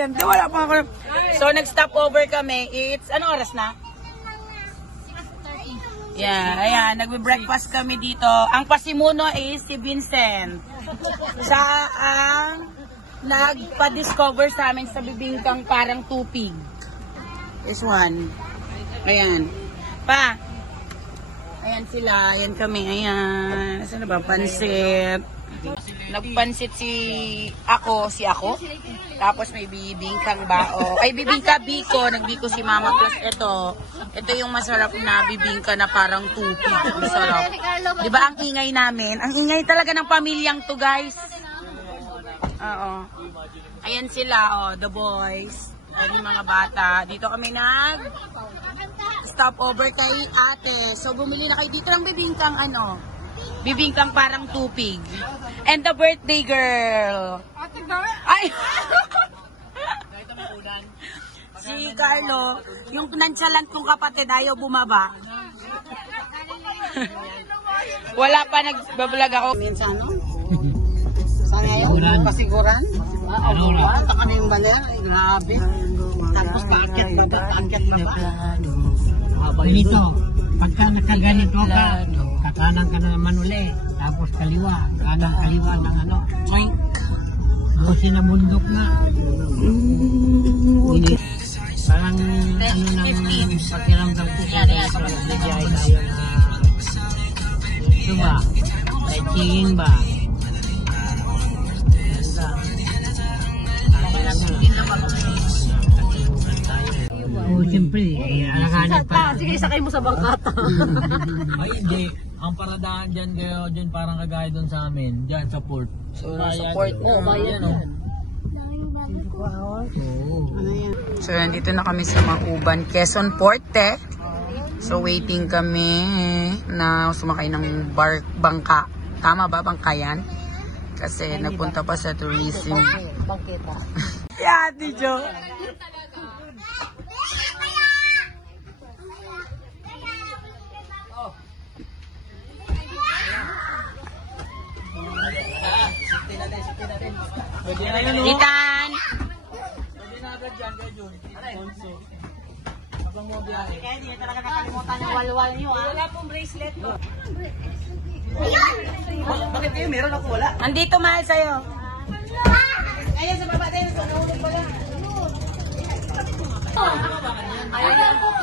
yan. Wala pa ako. So, nag-stop over kami. It's, ano oras na? Yeah, ayan. Nagbe-breakfast kami dito. Ang pasimuno is si Vincent. Siya ang nagpa-discover sa amin sa bibingkang parang tupig. This one. Ayan. Pa. Ayan sila. Ayan kami. Ayan. Saan ba? Pansit. Nagpansit si ako. Tapos may bibingkang bao. Ay, bibingka biko. Nagbiko si mama. Plus ito yung masarap na bibingka na parang tupig. Masarap. Diba ang ingay namin? Ang ingay talaga ng pamilyang to, guys. Oo. Ayan sila, the boys. Ayan yung mga bata. Dito kami stop over kay ate. So, bumili na kayo dito ng bibingkang bibingkang parang tupig. And the birthday girl. Ay! Si Carlo, yung nonchalant kong kapatid, ayaw bumaba. Wala pa, nagbablog ako. Minsan, sana yung pasiguran. Taka na yung baler. Grabe. Tapos paakit baba. Ganito. Pagka nakaganito ka, kakanan ka na naman uli. Tapos kaliwa. Kaliwa ng Busi na bundok na. Parang nang pakiramdam ko sa pagbigay tayo na ito ba? Tingin ba? Oh, siyempre, nakahanap pa. Sige, sakay mo sa bangkata. Ay, hindi. Ang paradahan dyan kayo, dyan parang kagaya doon sa amin. Dyan, sa port. So, support mo. Bayan, o. So, nandito na kami sa Mauban, Quezon Port, So, waiting kami na sumakay ng bangka. Tama ba? Bangka yan? Kasi napunta pa sa tourism. Bangketa. Yeah, Tijo. Itan! Kaya hindi talaga nakalimutan yung walwal nyo, Wala pong bracelet. Bakit kayo meron ako wala? Andito, mahal sa'yo. Ayan sa baba tayo.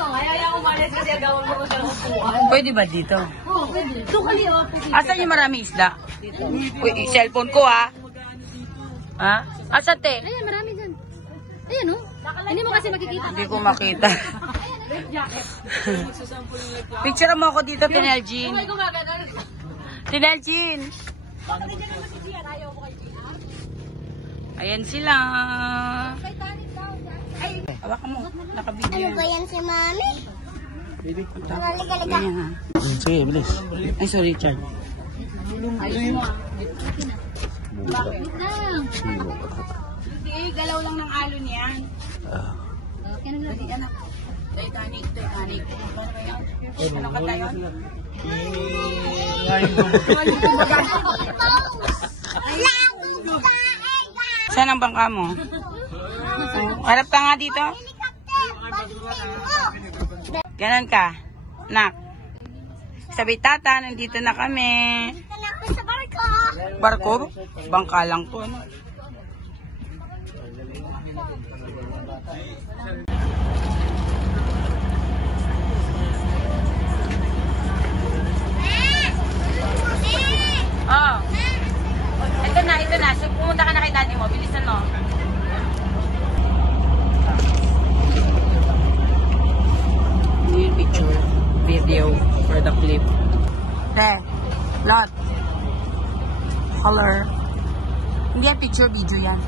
Ayaw umalis kasi agawin mo ko siya ng upuan. Pwede ba dito? Oo, pwede. Sukali, Asan yung marami isda? Uy, cellphone ko, ha? Ha? Asan, te? Ayan, marami dyan. Ayan, Hindi mo kasi makikita. Hindi ko makita. Picture mo ako dito, Tineljin. Tineljin. Ayan sila. Hawakan mo. Nakabidyo yan. Ano ba yan si Mami? Liga. Sige, bilis. Ay, sorry, Richard. Hindi, galaw lang ng alon yan. Titanic. Ano kata yun? Saan ang bangka mo? Harap ka nga dito. Ganon ka. Nak. Sabi tata, nandito na kami. Sa barko. Barko? Bangka lang to. Ano? Oh. Ito na. So, pumunta ka na kay daddy mo. Bilisan mo. Yung picture, video, for the clip. Lot. Color. Hindi yan picture, video yan.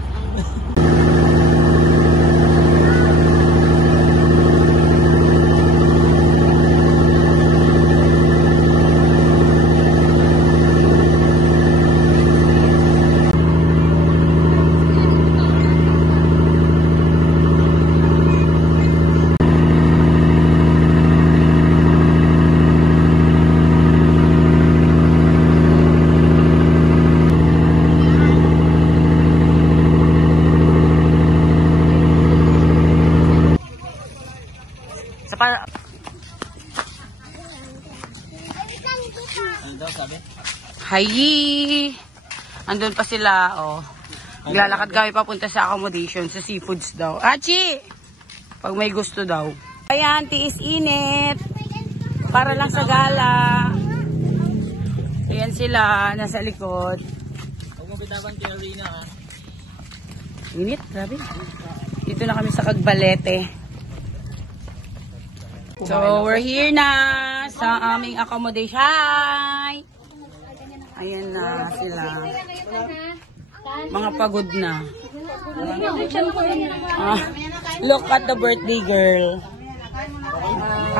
Ano daw sabi? Hayi! Andun pa sila, oh. Maglalakad kami papunta sa accommodation, sa seafoods daw. Achi! Pag may gusto daw. Ayan, tiis init. Para lang sa gala. Ayan sila, nasa likod. Huwag mo bitaban kay Arena, ha? Init, grabe. Dito na kami sa Cagbalete. So, we're here na sa aming accommodation. Hi! Ayan na sila. Mga pagod na. Look at the birthday girl.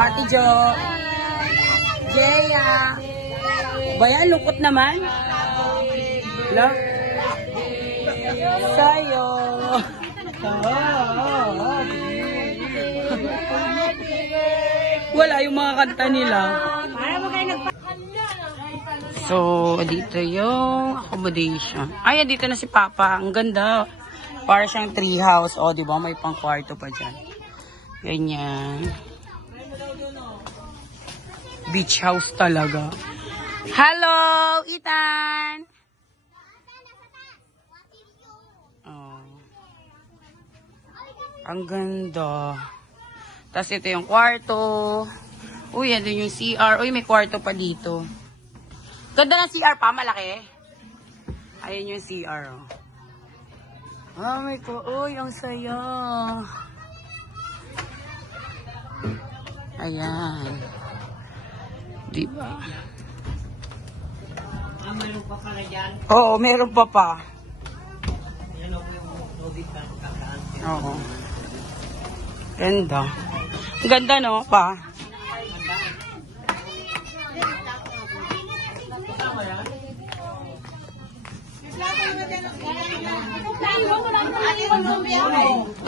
Ate Jo. Jeya. Bayan, lungkot naman. Look. Sayo. Wala yung mga kanta nila. So, dito yung accommodation. Ay, dito na si Papa. Ang ganda. Para siyang tree house. O, di ba? May pang kwarto pa dyan. Ganyan. Beach house talaga. Hello, Ethan! Oh. Ang ganda. Tapos ito yung kwarto. Uy, yan din yung CR. Uy, may kwarto pa dito. Ganda ng CR pa, malaki. Ayan yung CR. Oh. Ah, may ko. Uy, ang saya. Ayan. Diba? Meron pa pala dyan. Oo, meron pa pa. Yan ako yung tubig na kakaan. Oo. Ganda. Ang ganda, no, pa?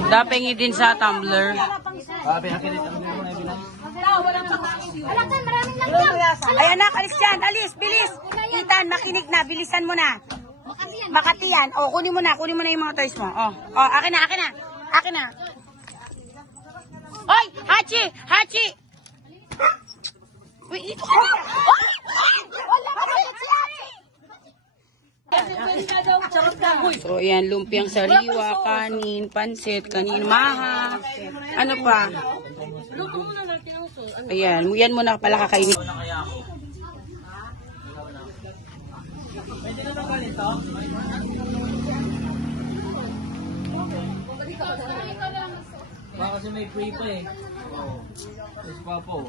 Dapengi din sa tumbler. Ayan na, alis dyan, alis, bilis. Ethan, makinig na, bilisan mo na. Makati yan. O, kunin mo na yung mga toys mo. O, akin na. Akin na. Oy, Hachi! Hachi! Uy, ito ka na. Wala ka na si Hachi! So, ayan, lumpiang sariwa, kanin, pansit, kanin maha. Ano pa? Ayan, yan muna pala kakainin. Pwede naman ganito? Baka kasi may free pa eh. Oo. Yes, Papo.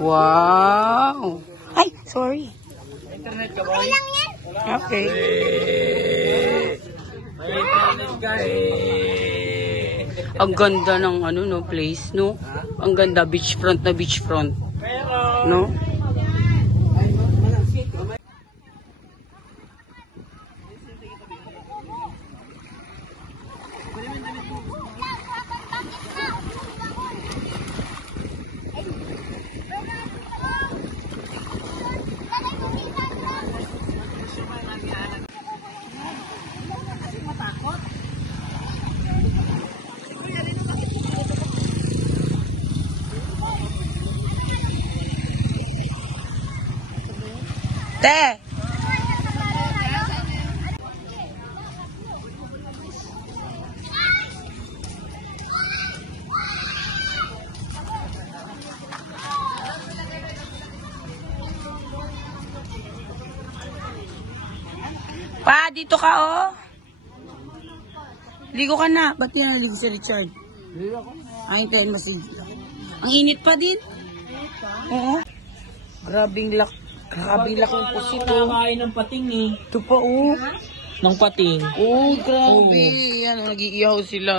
Wow! Ay, sorry. Internet ka ba? Okay. May internet ka eh. Ang ganda ng ano, no, place, no? Ang ganda, beachfront na beachfront. No? Te! Pa, dito ka, oh. Ligo ka na. Ba't yan naligo si Richard? Ay, tayo mas. Ang init pa din. Oo. Grabing lak ng pusit, oh. Nakakain ng pating eh. Ito pa, oh. Ng pating. Oh, grabe. Yan, nag-iihaw sila.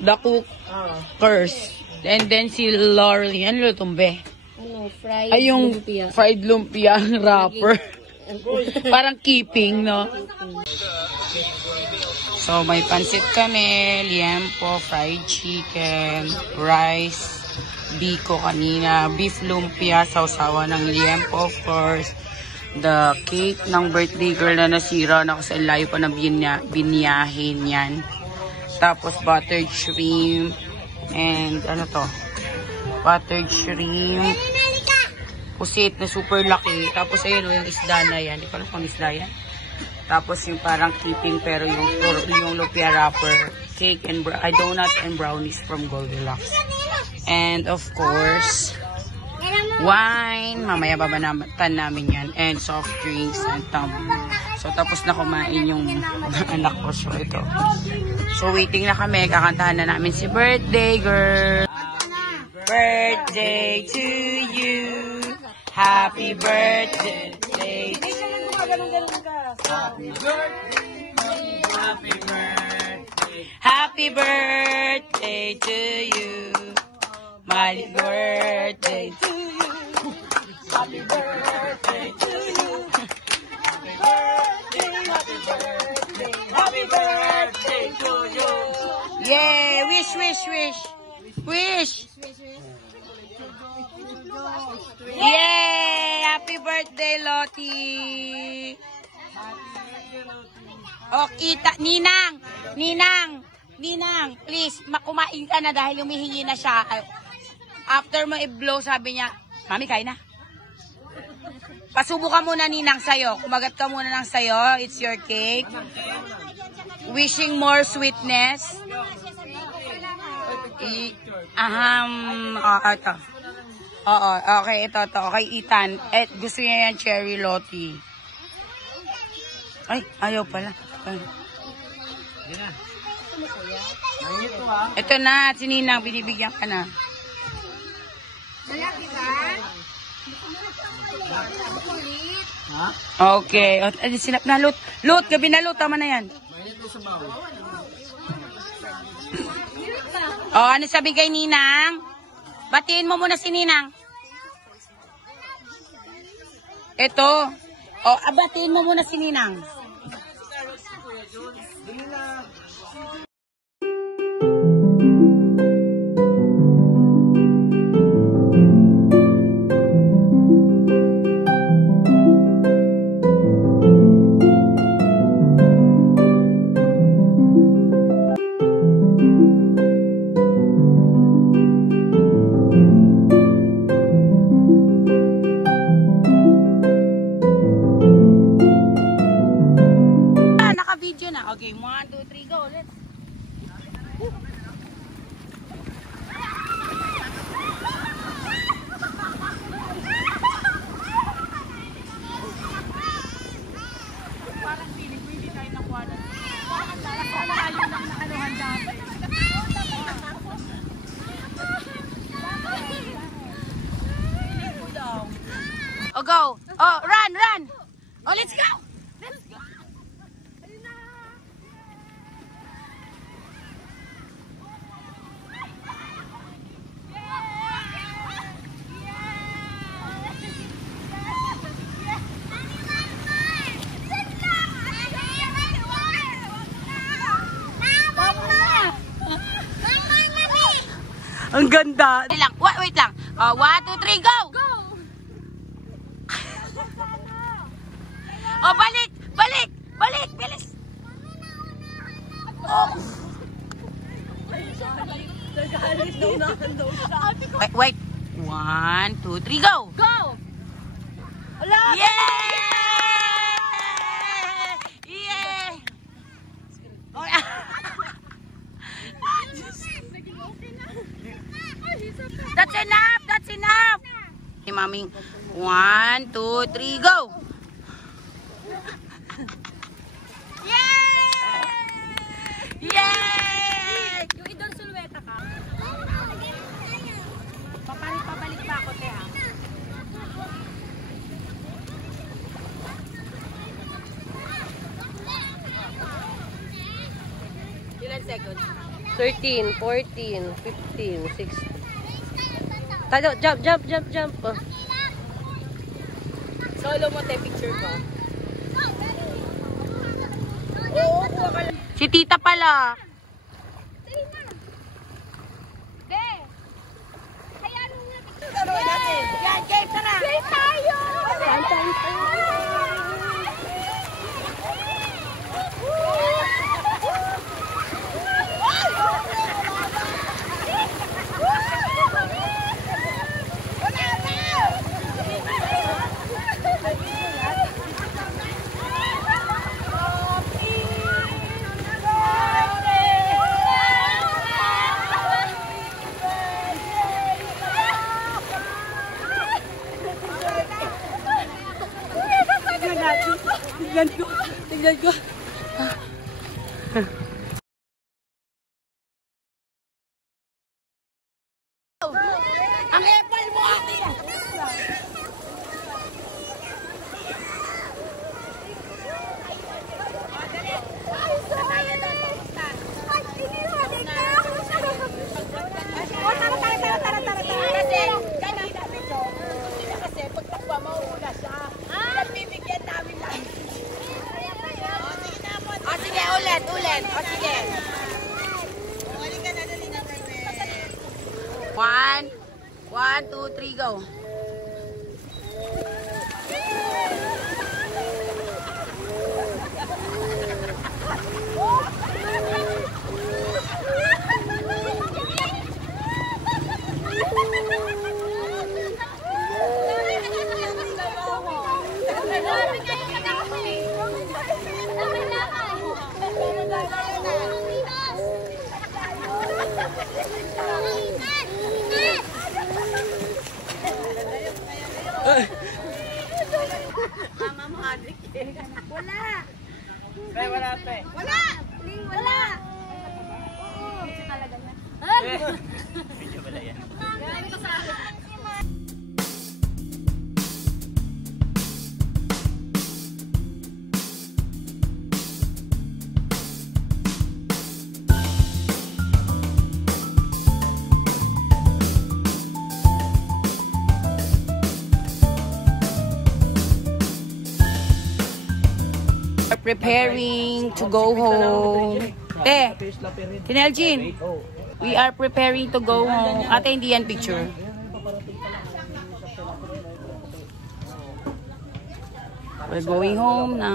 The cookers. And then si Laurel. Yan, lutumbe. Ano, fried Ay, yung lumpia. fried lumpia ang wrapper. Parang keeping, no? So, may pansit kami, liempo, fried chicken, rice, biko kanina. Beef lumpia, sausawa ng liempo, of course. The cake ng birthday girl na nasira na kasi layo pa na biniyahin yan. Tapos buttered shrimp. And ano to? Buttered shrimp. Pusit na super laki. Tapos ayun yung isda na yan. Hindi ko alam kung isda yan. Tapos yung parang keeping pero yung lumpia wrapper. Cake and donut and brownies from Goldilocks. And of course, wine. Mamaya babanatan namin yan. And soft drinks and So tapos na kumain yung anak ko. So ito. So waiting na kami. Kakantahan na namin si birthday girl. Birthday to you. Happy birthday. Happy birthday. Happy birthday. Happy birthday to you. Happy birthday to you. Happy birthday to you. Happy birthday. Happy birthday. Happy birthday to you. Yay! Wish, wish, wish. Wish. Yay! Happy birthday, Lottie. Oh, kita. Ninang, please, makumain ka na dahil humihingi na siya. After mo i-blow, sabi niya, Mami, kain na. Pasubo ka muna, Ninang, sa'yo. Kumagat ka muna ng sa'yo. It's your cake. Wishing more sweetness. Ito. Oo, okay, ito. Okay, Ethan. Gusto niya yan, cherry Lottie. Ay, ayaw pala. Ito na, sininang, binibigyan ka na. Okay. Sinap na, Lot. Lot, gabi na, Lot. Tama na yan. Ano sabi kay Ninang? Batiin mo muna si Ninang. Ito. Batiin mo muna si Ninang. Naka-video na. Okay, 1, 2, 3, go. Let's. Parang feeling ko hindi tayo nakuha na. Parang malayo lang na anuhan dapat. Oh, go. Oh, run. Oh, let's go. Let's go. Ang ganda. Wait lang. 1, 2, 3, go! Go! Balik! Bilis! Oh. Wait. 1, 2, 3, go! Go! Yeah! That's enough. Hey, Mami. 1, 2, 3, go. Yay! Yung idol sulweta ka. Pabalik pa ako, te, ha? Ilan seconds? 13, 14, 15, 16. Tayo, jump. Solo mo, te, picture ko. Si tita pala. De! Kaya Tignan ko. Tignan ko. Ang epal mo, ate! Kasi pagtakwa, mauuna siya. Nagbibigyan namin lang. O sige, ulit. O sige. One, two, three, go. Mama mo, Adric. Wala. Pre, wala pre. Wala. Wala. Oo. Video talaga na. Video pala yan. Galing ko sa akin. Preparing to go home. Tineljin, we are preparing to go home. Ate, hindi yan picture. We're going home na.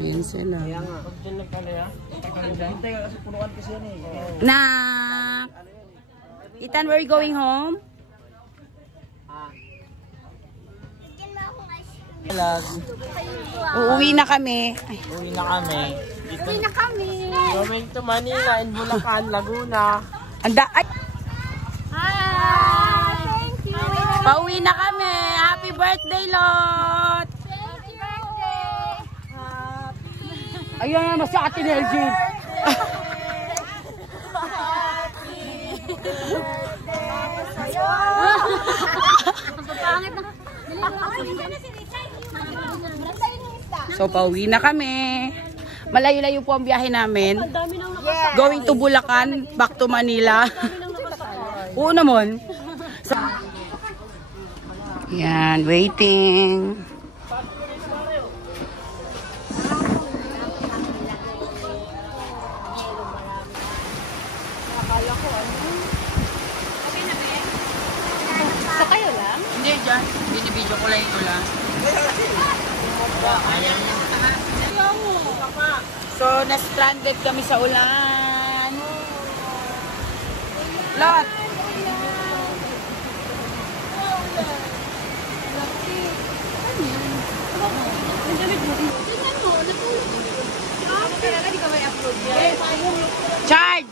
Ayan sila. Na. Ethan, where are you going home? Uuwi na kami. Ay. Uwi na kami. Uwi na kami. Going to Manila and Bulacan, Laguna. Anda. Ay. Hi. Thank you. Pauwi na kami. Happy birthday, Lot. Happy birthday. Ayun naman si Ate Nelgin. Pangit na. So, pauwi na kami. Malayo-layo po ang biyahe namin. Going to Bulacan, back to Manila. Oo naman. So, yan, waiting. Sa kayo lang? Hindi, dyan. Binibidyo ko lang ito lang. So, na-stranded kami sa ulan. Lot! Charge!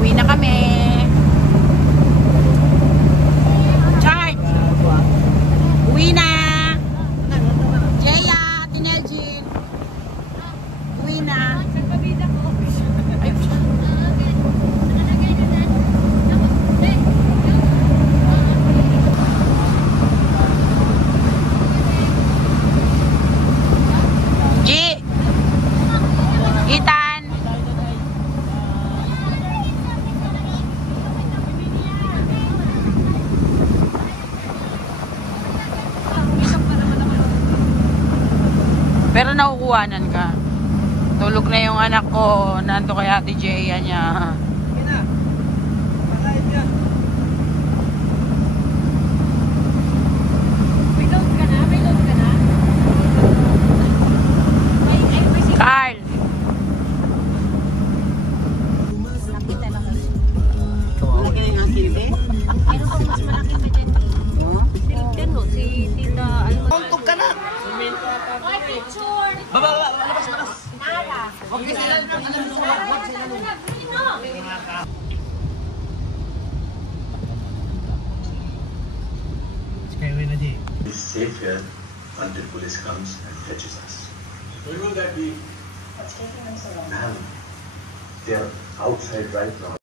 Uwi na kami. Charge! Uwi na! Jeya, Tineljin. Uwi na. Ay, G! Ethan! Pero nakukuhanan ka. Tulog na yung anak ko. Nando kay Ate Jeya niya. Carl! Malaki na yung aking bebe. Meron pang mas malaki pa dyan. Si Tita, ano? Tuntog ka na! Picture! Baba, labas. Nara. Okay, sila alam mo sa what sila mo. Be safe here until police comes and fetches us. When will that be? Ma'am, they are outside right now.